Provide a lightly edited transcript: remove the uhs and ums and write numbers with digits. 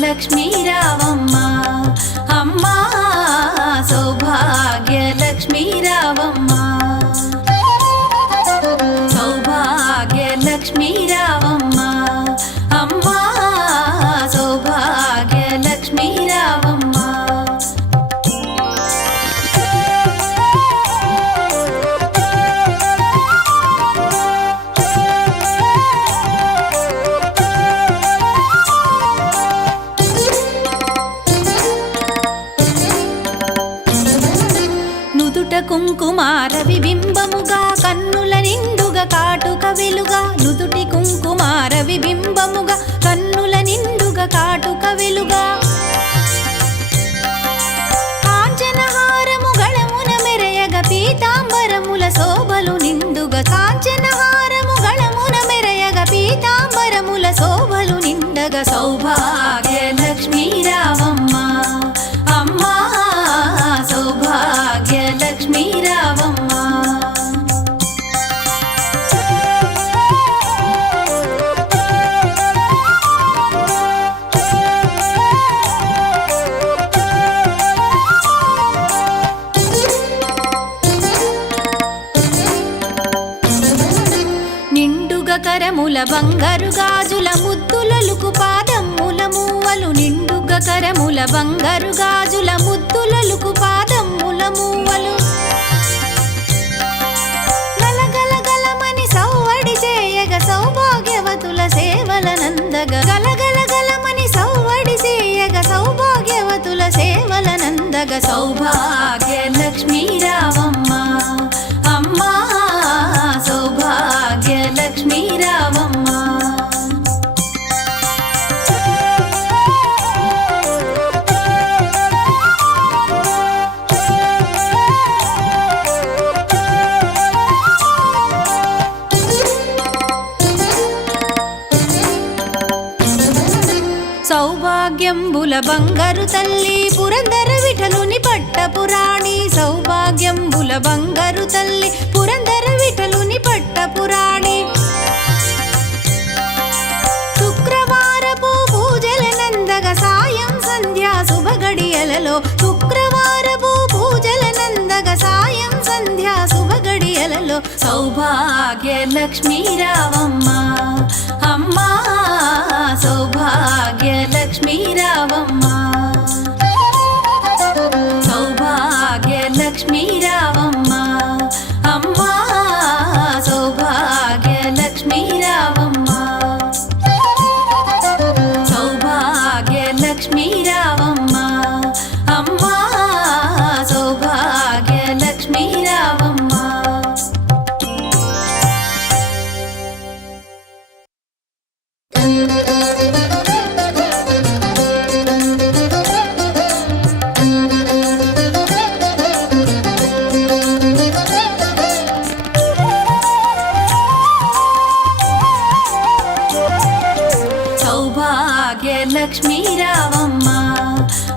లక్ష్మీ రావమ్మ అమ్మా సౌభాగ్య లక్ష్మీ రావమ్మ సౌభాగ్య లక్ష్మీ రావమ్మ అమ్మా సౌభాగ్య లక్ష్మీ రావమ్మ కుంకుమార విబింబముగా కన్నుల నిండుగా కాటుక వెలుగా నుదుటి కుంకుమార విబింబముగా కన్నుల నిండుగా కాటుక వెలుగా కాంచనహారము గళమున మెరయగ పీతాంబరముల శోభలు నిండుగా కాంచనహారము గళమున మెరయగ పీతాంబరముల శోభలు నిండగా సౌభాగ్య లక్ష్మీ రావమ్మ అమ్మా సౌభాగ్య లక్ష్మీ రావమ్మ నిండుగ కరముల బంగారు గాజుల ముద్దులలుకు పాదమ్ముల మూవలు నిండుగ కరముల బంగారు గాజుల ముద్దులలుకు పాదమ్ముల మూవలు గలగల గలమని సౌవడి చేయగ సౌభాగ్యవతుల సేవల నందగ గలగల గలమని సౌవడి చేయగ సౌభాగ్యవతుల సేవల నందగ సౌభాగ్య లక్ష్మీ రావమ్మ అమ్మా సౌభాగ్య లక్ష్మీ రావమ్మ సౌభాగ్యంబుల బంగారు తల్లి పురందర విఠలుని పట్టపురాణి సౌభాగ్యంబుల బంగారు తల్లి పురందర విఠలుని పట్టపురాణి శుక్రవారపు పూజల నందగ సాయం సంధ్యా శుభగడియలలో శుక్రవారపు పూజల నందగ సాయం సంధ్యా శుభగడియలలో సౌభాగ్య లక్ష్మీ రావమ్మ అమ్మా సౌభాగ్య లక్ష్మీ రావమ్మ